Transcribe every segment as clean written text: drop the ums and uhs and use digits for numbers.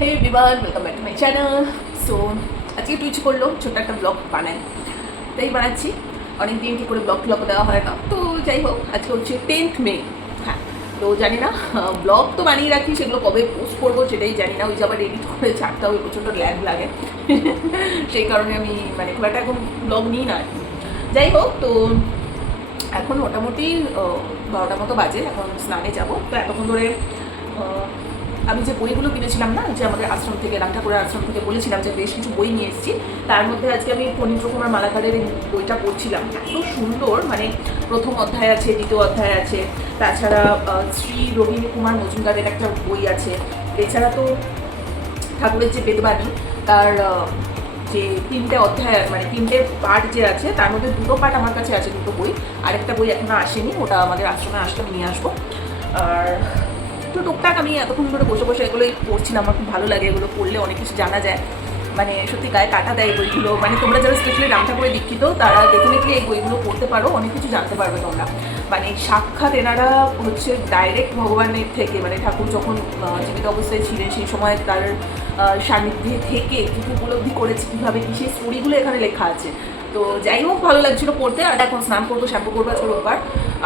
Hey everyone, welcome back to my channel. So আজকে একটু ইচ্ছে করলো ছোট্ট একটা ব্লগ বানাই, তাই বানাচ্ছি। অনেকদিন কি করে ব্লগ দেওয়া হয় না, তো যাই হোক আজকে হচ্ছে 10th মে। হ্যাঁ, তো জানি না ব্লগ তো বানিয়ে রাখি, সেগুলো কবে পোস্ট করবো সেটাই জানি না। ওই যে আবার এডিট করে ছাড়তে হবে, প্রচণ্ড ল্যাগ লাগে সেই কারণে আমি মানে খুব একটা এখন ব্লগ নিই না। যাই হোক, তো এখন মোটামুটি 12টার মতো বাজে, এখন স্নানে যাব। তো এতক্ষণ ধরে আমি যে বইগুলো কিনেছিলাম না, যে আমাদের আশ্রম থেকে, রাম ঠাকুরের আশ্রম থেকে বলেছিলাম যে বেশ কিছু বই নিয়ে এসেছি, তার মধ্যে আজকে আমি ফণীন্দ্র কুমার মালাকারের এই বইটা পড়ছিলাম। এত সুন্দর, মানে প্রথম অধ্যায় আছে, দ্বিতীয় অধ্যায় আছে, তাছাড়া শ্রী রবীন্দ্র কুমার মজুমদারের একটা বই আছে, এছাড়া তো ঠাকুরের যে বেদবাণী তার যে 3টে অধ্যায়, মানে 3টে পার্ট যে আছে, তার মধ্যে 2টো পার্ট আমার কাছে আছে, 2টো বই। আরেকটা বই এখনো আসেনি, ওটা আমাদের আশ্রমে আসলে আমি নিয়ে আসবো। আর তো টুকটাক আমি এতক্ষণ ধরে বসে বসে এগুলোই পড়ছিলাম। আমার খুব ভালো লাগে, এগুলো পড়লে অনেক কিছু জানা যায়, মানে সত্যি গায়ে কাটা দেয় বইগুলো। মানে তোমরা যারা স্পেশালি রাম ঠাকুরে দীক্ষিত, তারা ডেফিনেটলি এই বইগুলো পড়তে পারো, অনেক কিছু জানতে পারবে তোমরা। মানে সাক্ষাৎ এনারা হচ্ছে ডাইরেক্ট ভগবানের থেকে, মানে ঠাকুর যখন জীবিত অবস্থায় ছিলেন সেই সময় তার সান্নিধ্যে থেকে কিছু উপলব্ধি করেছে কীভাবে, কি সেই স্টোরিগুলো এখানে লেখা আছে। তো যাই হোক, ভালো লাগছিলো পড়তে। আর এখন স্নান করবো, শ্যাম্পু করবো আজকে রোববার।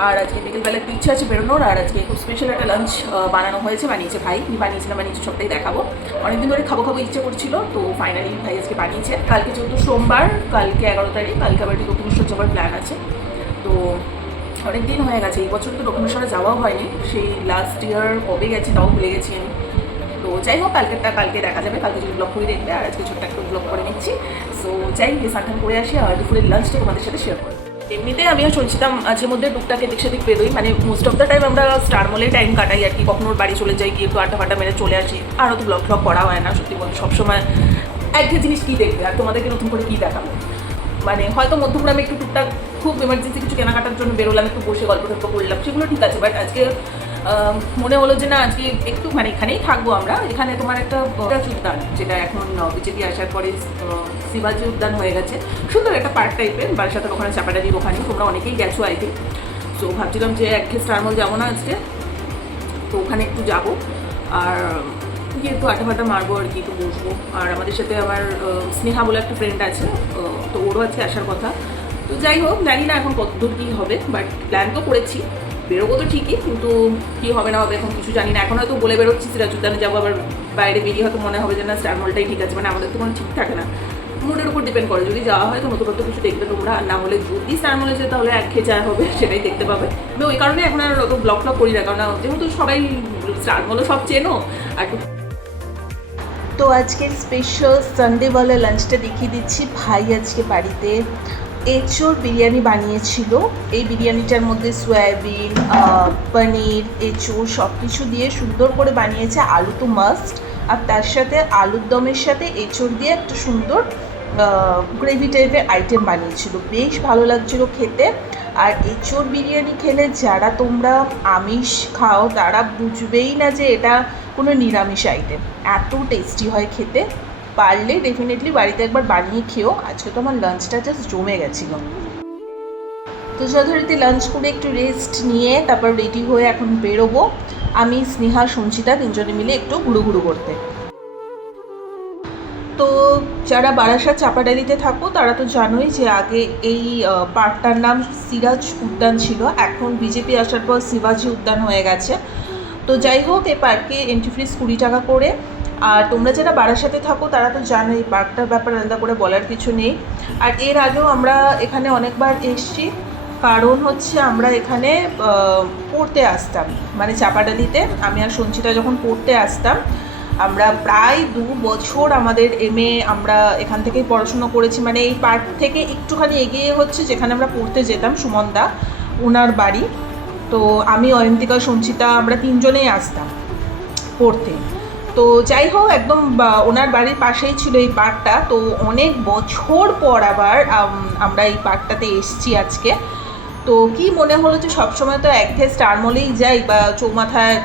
আর আজকে বিকেলবেলা একটু ইচ্ছা আছে বেরোনোর। আর আজকে খুব স্পেশাল একটা লাঞ্চ বানানো হয়েছে, বানিয়েছে ভাই। বানিয়েছে সবটাই দেখাবো। অনেকদিন ধরে খাবো ইচ্ছে করছিল, তো ফাইনালি ভাই আজকে বানিয়েছে। কালকে যেহেতু সোমবার, কালকে 11 তারিখ, কালকে আবার একটি দক্ষিণেশ্বর যাওয়ার প্ল্যান আছে। তো অনেক দিন হয়ে গেছে, এই বছর তো দক্ষিণেশ্বরে যাওয়াও হয়নি, সেই লাস্ট ইয়ার কবে গেছি তাও ভুলে গেছি আমি। তো যাই হোক, কালকে দেখা যাবে, কালকে যদি ব্লগ করে দেখবে। আর আজকে ছোট্ট একটা ব্লগ করে নিচ্ছি। সো যাই গিয়ে স্নান করে আসি, আর দুপুরের লাঞ্চটা তোমাদের সাথে শেয়ার করবো। এমনিতে আমিও শুনছিলাম মাঝে মধ্যে টুকটাক এদিক সেদিক বেরোই, মানে মোস্ট অফ দ্য টাইম আমরা স্টার মলে টাইম কাটাই আর কি। কখনো ওর বাড়ি চলে যাই, গিয়ে একটু আড্ডা ফাড্ডা মেরে চলে আসি। আরও তো ব্লগ করা হয় না সত্যি বলতে, সবসময় একটা জিনিস কী দেখবে আর তোমাদেরকে নতুন করে কী দেখাবো। মানে হয়তো মধ্যমগ্রামে একটু টুকটাক খুব এমার্জেন্সি কিছু কেনাকাটার জন্য বেরোলাম, একটু বসে গল্প করলাম, সেগুলো ঠিক আছে। বাট আজকে মনে হলো যে না, আজকে একটু মানে এখানেই থাকবো আমরা। এখানে তোমার একটা উদ্যান, যেটা এখন বিজেপি আসার পরে শিবাজি উদ্যান হয়ে গেছে, সুন্দর একটা পার্ক টাইপের। বারাসাতের ওখানে, চাপাডালির ওখানে তোমরা অনেকেই গেছো আই থিঙ্ক। সো ভাবছিলাম যে একঘেয়ে স্টার মল যাবো না আজকে, তো ওখানে একটু যাবো আর গিয়ে একটু আড্ডা মারবো আর কি, একটু বসবো। আর আমাদের সাথে আমার স্নেহা বলে একটা ফ্রেন্ড আছে, তো ওরও আজকে আসার কথা। তো যাই হোক, জানি না এখন কতদূর কী হবে, বাট প্ল্যান তো করেছি, বেরোবো তো ঠিকই, কিন্তু কী হবে না হবে এখন কিছু জানি না। এখন হয়তো বলে বেরোচ্ছি সিরাজ উদ্যানে যাবো, আবার বাইরে বেরিয়ে হয়তো মনে হবে যে না স্টার মলটাই ঠিক আছে। মানে আমাদের তো কোনো ঠিক থাকে না, মুডের উপর ডিপেন্ড করে। যদি যাওয়া হয় তো নতুন কিছু দেখবে তোমরা, আর না হলে যদি স্টার মলে যায় তাহলে একঘেয়ে যা হবে সেটাই দেখতে পাবে। আমি ওই কারণে এখন আর অত ব্লগ করি না, কারণ যেহেতু সবাই স্টার মলও সব চেনো। আর তো আজকের স্পেশাল সানডেওয়ালা লাঞ্চটা দেখিয়ে দিচ্ছি। ভাই আজকে বাড়িতে এঁচোড় বিরিয়ানি বানিয়েছিল। এই বিরিয়ানিটার মধ্যে সয়াবিন, পনির, এঁচোড় সব কিছু দিয়ে সুন্দর করে বানিয়েছে। আলু তো মাস্ট, আর তার সাথে আলুর দমের সাথে এঁচোড় দিয়ে একটা সুন্দর গ্রেভি টাইপের আইটেম বানিয়েছিল, বেশ ভালো লাগছিল খেতে। আর এঁচোড় বিরিয়ানি খেলে যারা তোমরা আমিষ খাও তারা বুঝবেই না যে এটা কোনো নিরামিষ আইটেম, এত টেস্টি হয় খেতে। পারলে ডেফিনেটলি বাড়িতে একবার বানিয়ে খেও। আজকে তো আমার লাঞ্চটা জাস্ট জমে গেছিলো। তো যথারীতি লাঞ্চ করে একটু রেস্ট নিয়ে তারপর রেডি হয়ে এখন বেরোবো আমি, স্নেহা, সঞ্চিতা তিনজনে মিলে একটু ঘুরু করতে। তো যারা বারাসাত চাপাডালিতে থাকো তারা তো জানোই যে আগে এই পার্কটার নাম সিরাজ উদ্যান ছিল, এখন বিজেপি আসার পর শিবাজি উদ্যান হয়ে গেছে। তো যাই হোক, এই পার্কে এন্ট্রি ফিস 20 টাকা করে। আর তোমরা যারা বারাসাতে থাকো তারা তো জানো এই পার্কটার ব্যাপারে আলাদা করে বলার কিছু নেই। আর এর আগেও আমরা এখানে অনেকবার এসছি, কারণ হচ্ছে আমরা এখানে পড়তে আসতাম, মানে চাপাডালিতে আমি আর সঞ্চিতা যখন পড়তে আসতাম, আমরা প্রায় 2 বছর আমাদের আমরা এখান থেকেই পড়াশুনো করেছি। মানে এই পার্ক থেকে একটুখানি এগিয়ে হচ্ছে যেখানে আমরা পড়তে যেতাম, সুমনদা ওনার বাড়ি। তো আমি, অয়ন্তিকা, সঞ্চিতা আমরা তিনজনেই আসতাম পড়তে। তো যাই হোক, একদম ওনার বাড়ির পাশেই ছিল এই পার্কটা। তো অনেক বছর পর আবার আমরা এই পার্কটাতে এসছি আজকে। তো কি মনে হলো যে সবসময় তো একঘেয়ে স্টার মলেই যাই বা চৌমাথায়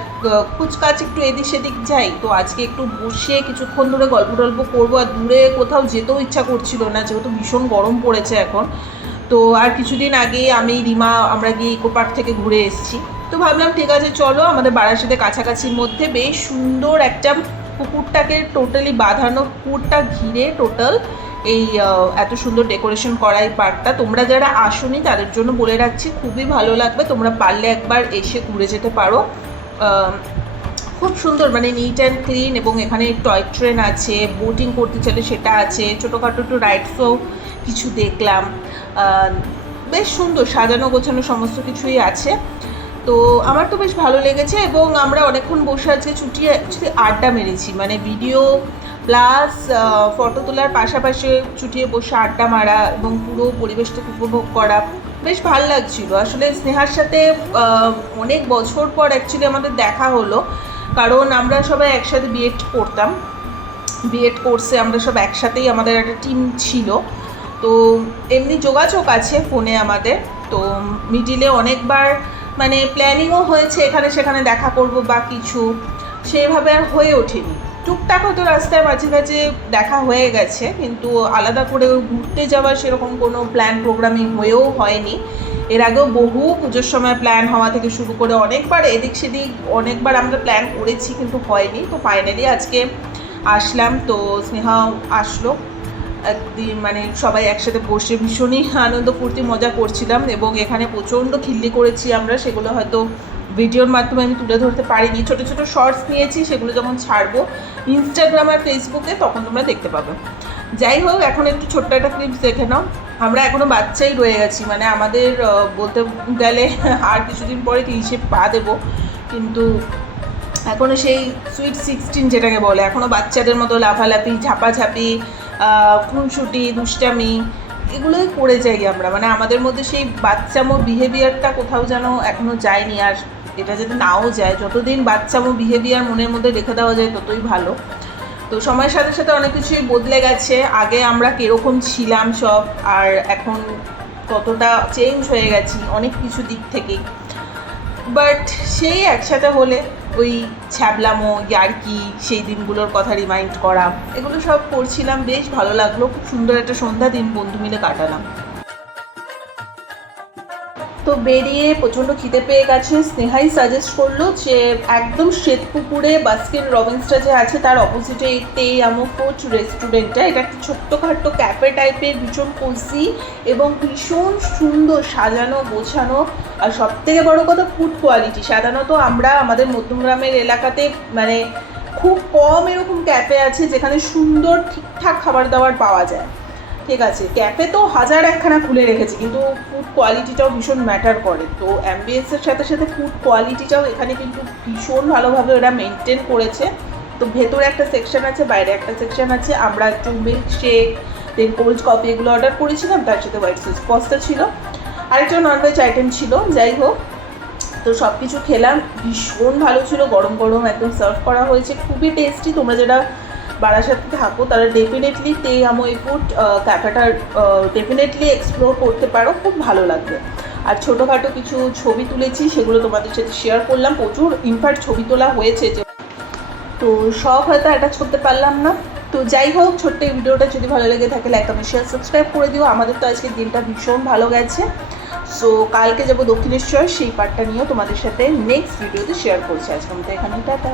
কুচকাচ একটু এদিক সেদিক যাই, তো আজকে একটু বসে কিছুক্ষণ ধরে গল্প করবো। আর দূরে কোথাও যেতেও ইচ্ছা করছিল না, যেহেতু ভীষণ গরম পড়েছে এখন। তো আর কিছুদিন আগে আমি, রিমা, আমরা গিয়ে ইকো পার্ক থেকে ঘুরে এসেছি। তো ভাবলাম ঠিক আছে চলো, আমাদের বারাসাতে কাছাকাছির মধ্যে বেশ সুন্দর একটা পুকুরটাকে টোটালি বাঁধানো, পুকুরটা ঘিরে টোটাল এই এত সুন্দর ডেকোরেশন করা এই পার্কটা। তোমরা যারা আসোনি তাদের জন্য বলে রাখছি, খুবই ভালো লাগবে, তোমরা পারলে একবার এসে ঘুরে যেতে পারো। খুব সুন্দর, মানে নিট অ্যান্ড ক্লিন, এবং এখানে টয় ট্রেন আছে, বোটিং করতে চাইলে সেটা আছে, ছোটোখাটো একটু রাইডসও কিছু দেখলাম। বেশ সুন্দর সাজানো গোছানো সমস্ত কিছুই আছে। তো আমার তো বেশ ভালো লেগেছে, এবং আমরা অনেকক্ষণ বসে আজকে চুটিয়ে আড্ডা মেরেছি, মানে ভিডিও প্লাস ফটো তোলার পাশাপাশি চুটিয়ে বসে আড্ডা মারা এবং পুরো পরিবেশটাকে উপভোগ করা বেশ ভালো লাগছিল। আসলে স্নেহার সাথে অনেক বছর পর অ্যাকচুয়ালি আমাদের দেখা হলো, কারণ আমরা সবাই একসাথে বিএড করতাম, বিএড কোর্সে আমরা সব একসাথেই, আমাদের একটা টিম ছিল। তো এমনি যোগাযোগ আছে ফোনে আমাদের, তো মিডিলে অনেকবার মানে প্ল্যানিংও হয়েছে এখানে সেখানে দেখা করব বা কিছু, সেইভাবে আর হয়ে ওঠেনি। টুকটাক হয়তো রাস্তায় মাঝে মাঝে দেখা হয়ে গেছে, কিন্তু আলাদা করে ঘুরতে যাওয়ার সেরকম কোনো প্ল্যান প্রোগ্রামিং হয়েও হয়নি। এর আগেও বহু পুজোর সময় প্ল্যান হওয়া থেকে শুরু করে অনেকবার এদিক সেদিক অনেকবার আমরা প্ল্যান করেছি, কিন্তু হয়নি। তো ফাইনালি আজকে আসলাম, তো স্নেহাও আসলো একদিন, মানে সবাই একসাথে বসে ভীষণই আনন্দ ফুর্তি মজা করছিলাম, এবং এখানে প্রচণ্ড খিল্লি করেছি আমরা, সেগুলো হয়তো ভিডিওর মাধ্যমে আমি তুলে ধরতে পারিনি। ছোটো ছোটো শর্টস নিয়েছি, সেগুলো যখন ছাড়বো ইনস্টাগ্রাম আর ফেসবুকে তখন তোমরা দেখতে পাবে। যাই হোক, এখন একটু ছোট্ট একটা ক্লিপস দেখে নাও। আমরা এখনও বাচ্চাই রয়ে গেছি, মানে আমাদের বলতে গেলে আর কিছুদিন পরে 30-এ পা দেবো, কিন্তু এখনও সেই সুইট 16 যেটাকে বলে, এখনও বাচ্চাদের মতো লাফালাফি, ঝাপাঝাপি, খুনসুটি, দুষ্টামি এগুলোই করে যাই আমরা, মানে আমাদের মধ্যে সেই বাচ্চামো বিহেভিয়ারটা কোথাও যেন এখনও যায়নি। আর এটা যদি নাও যায়, যতদিন বাচ্চামো বিহেভিয়ার মনের মধ্যে রেখে দেওয়া যায় ততই ভালো। তো সময়ের সাথে সাথে অনেক কিছুই বদলে গেছে, আগে আমরা কীরকম ছিলাম সব, আর এখন কতটা চেঞ্জ হয়ে গেছি অনেক কিছু দিক থেকেই। বাট সেই একসাথে হলে ওই ছ্যাবলামো, ইয়ার্কি, সেই দিনগুলোর কথা রিমাইন্ড করা, এগুলো সব করছিলাম, বেশ ভালো লাগলো। খুব সুন্দর একটা সন্ধ্যা দিন বন্ধু মিলে কাটালাম। তো বেরিয়ে প্রচণ্ড খিদে পেয়ে গেছে। স্নেহাই সাজেস্ট করলো যে একদম শ্বেতপুকুরে বাস্কিন রবিন্সটা যে আছে তার অপোজিটে এই তে আমো ফুড রেস্টুরেন্টটা, এটা একটা ছোট্টখাট্টো ক্যাফে টাইপের, ভীষণ কোজি এবং ভীষণ সুন্দর সাজানো গোছানো, আর সবথেকে বড় কথা ফুড কোয়ালিটি। সাধারণত আমরা আমাদের মধ্যমগ্রামের এলাকাতে মানে খুব কম এরকম ক্যাফে আছে যেখানে সুন্দর ঠিকঠাক খাবার দাবার পাওয়া যায়। ঠিক আছে, ক্যাফে তো হাজার একখানা খুলে রেখেছে, কিন্তু ফুড কোয়ালিটিটাও ভীষণ ম্যাটার করে। তো অ্যাম্বিয়েন্সের সাথে সাথে ফুড কোয়ালিটিটাও এখানে কিন্তু ভীষণ ভালোভাবে ওরা মেনটেন করেছে। তো ভেতরে একটা সেকশন আছে, বাইরে একটা সেকশন আছে। আমরা একটু মিল্ক শেক, দেন কোল্ড কফি এগুলো অর্ডার করেছিলাম, তার সাথে হোয়াইট সস পাস্তা ছিল, আরেকটা ননভেজ আইটেম ছিল। যাই হোক, তো সব কিছু খেলাম, ভীষণ ভালো ছিল, গরম গরম একদম সার্ভ করা হয়েছে, খুবই টেস্টি। তোমরা যারা বারাসাতে থাকো তারা ডেফিনেটলি তে আমো এই ফুড ক্যাফেটা ডেফিনেটলি এক্সপ্লোর করতে পারো, খুব ভালো লাগবে। আর ছোটোখাটো কিছু ছবি তুলেছি, সেগুলো তোমাদের সাথে শেয়ার করলাম। প্রচুর ইনফ্যাক্ট ছবি তোলা হয়েছে, যে তো সব হয়তো অ্যাটাচ করতে পারলাম না। তো যাই হোক, ছোট্ট এই ভিডিওটা যদি ভালো লেগে থাকে লাইক কমেন্ট শেয়ার সাবস্ক্রাইব করে দিও। আমাদের তো আজকের দিনটা ভীষণ ভালো গেছে। সো কালকে যাবো দক্ষিণেশ্বর, সেই পার্টটা নিয়েও তোমাদের সাথে নেক্সট ভিডিওতে শেয়ার করছি। আজকে আমাদের এখানে টাটা।